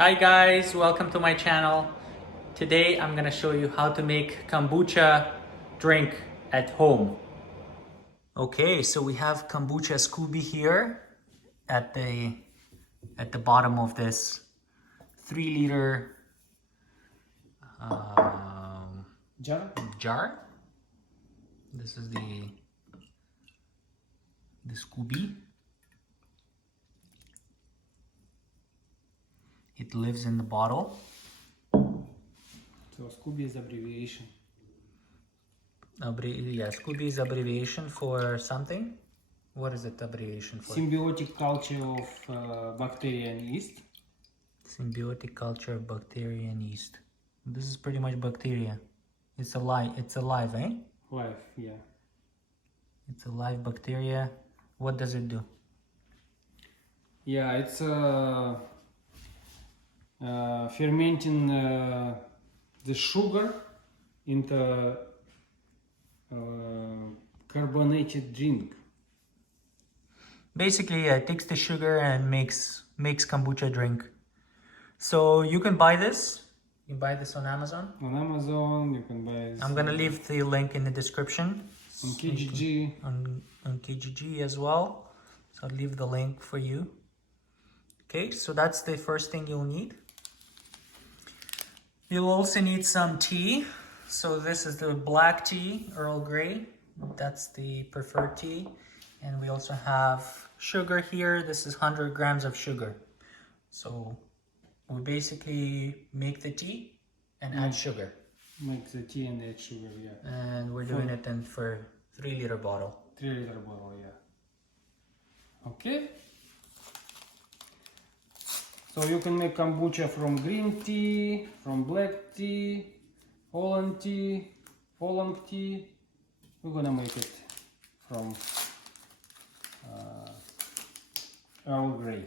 Hi guys, welcome to my channel. Today I'm gonna show you how to make kombucha drink at home. Okay, so we have kombucha SCOBY here at the bottom of this 3-liter jar. This is the SCOBY. It lives in the bottle. So SCOBY is abbreviation. SCOBY is abbreviation for something. What is it abbreviation for? Symbiotic culture of bacteria and yeast. Symbiotic culture of bacteria and yeast. This is pretty much bacteria. It's alive. It's alive, eh? Life, yeah. It's a live bacteria. What does it do? Yeah, it's fermenting the sugar into carbonated drink. Basically, it takes the sugar and makes kombucha drink. So you can buy this. You can buy this on Amazon. On Amazon, you can buy this. I'm gonna leave the link in the description. On KGG. On KGG as well. So I'll leave the link for you. Okay, so that's the first thing you'll need. You'll also need some tea. So this is the black tea, Earl Grey. That's the preferred tea. And we also have sugar here. This is 100 grams of sugar. So we basically make the tea and add sugar. Make the tea and add sugar, yeah. And we're doing it in for 3-liter bottle. 3-liter bottle, yeah. Okay. So you can make kombucha from green tea, from black tea, Holland tea, oolong tea. We're gonna make it from Earl Grey.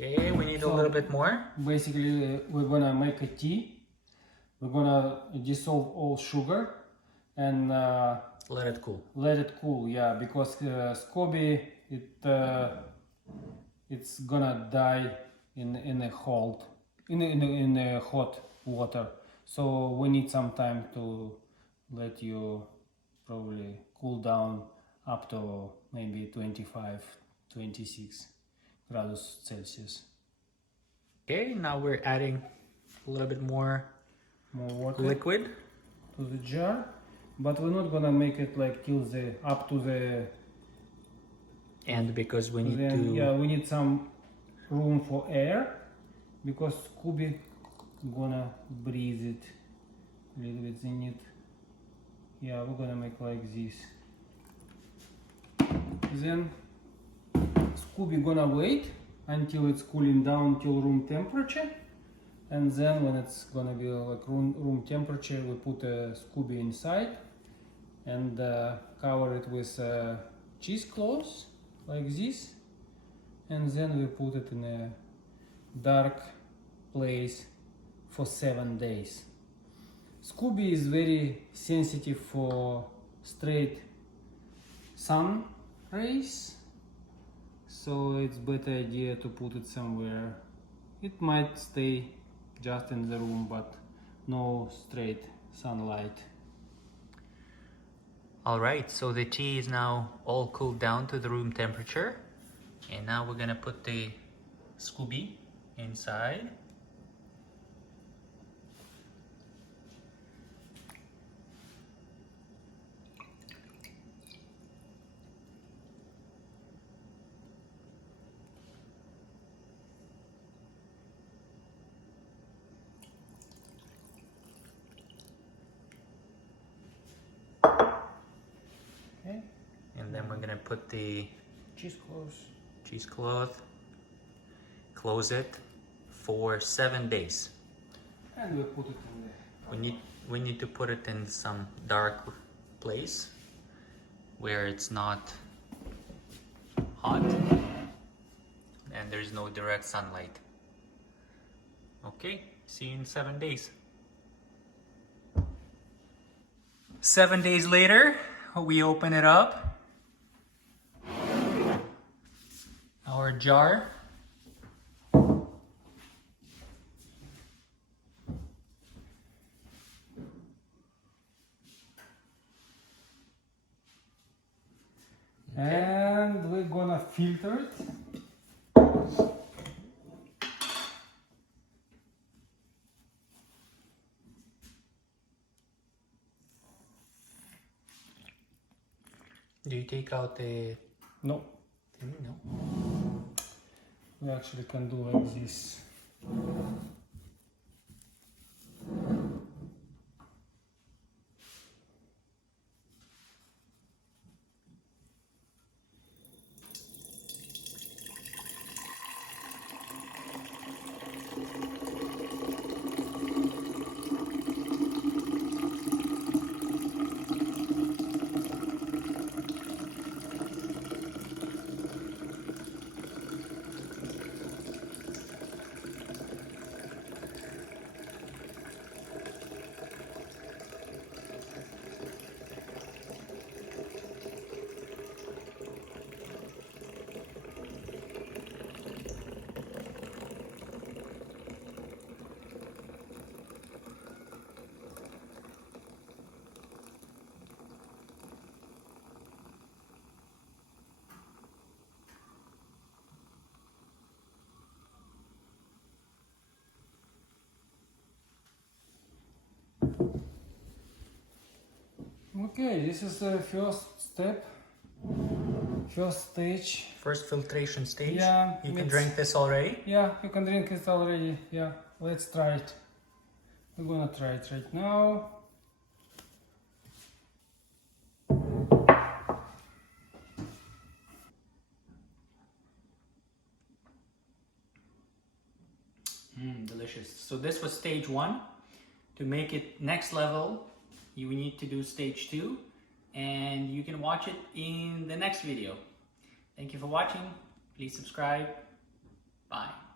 Okay, we need a little bit more. Basically, we're gonna make a tea. We're gonna dissolve all sugar and let it cool. Let it cool, yeah, because SCOBY it's gonna die in a hot water. So we need some time to let you probably cool down up to maybe 25, 26 grados Celsius. Okay, now we're adding a little bit more water liquid to the jar, but we're not gonna make it like till the up to the end because we need to. Yeah, we need some room for air because SCOBY gonna breathe it a little bit in it. Yeah, we're gonna make like this. Then SCOBY gonna wait until it's cooling down till room temperature, and then when it's gonna be like room temperature, we put a SCOBY inside and cover it with cheesecloth like this, and then we put it in a dark place for 7 days. SCOBY is very sensitive for straight sun rays, so it's better idea to put it somewhere. It might stay just in the room, but no straight sunlight. Alright, so the tea is now all cooled down to the room temperature. And now we're gonna put the SCOBY inside. put the cheesecloth, close it for 7 days. and we put it in there. We need to put it in some dark place where it's not hot and there's no direct sunlight. Okay, see you in 7 days. 7 days later, we open it up. Our jar. And we're gonna filter it. Do you take out the... No, No. we actually can do like this. Okay, this is the first step, first stage. First filtration stage. Yeah, You can drink this already. Yeah, you can drink it already. Yeah, let's try it. We're gonna try it right now. Delicious. So this was stage 1. To make it next level, you need to do stage 2, and you can watch it in the next video. Thank you for watching. Please subscribe. Bye.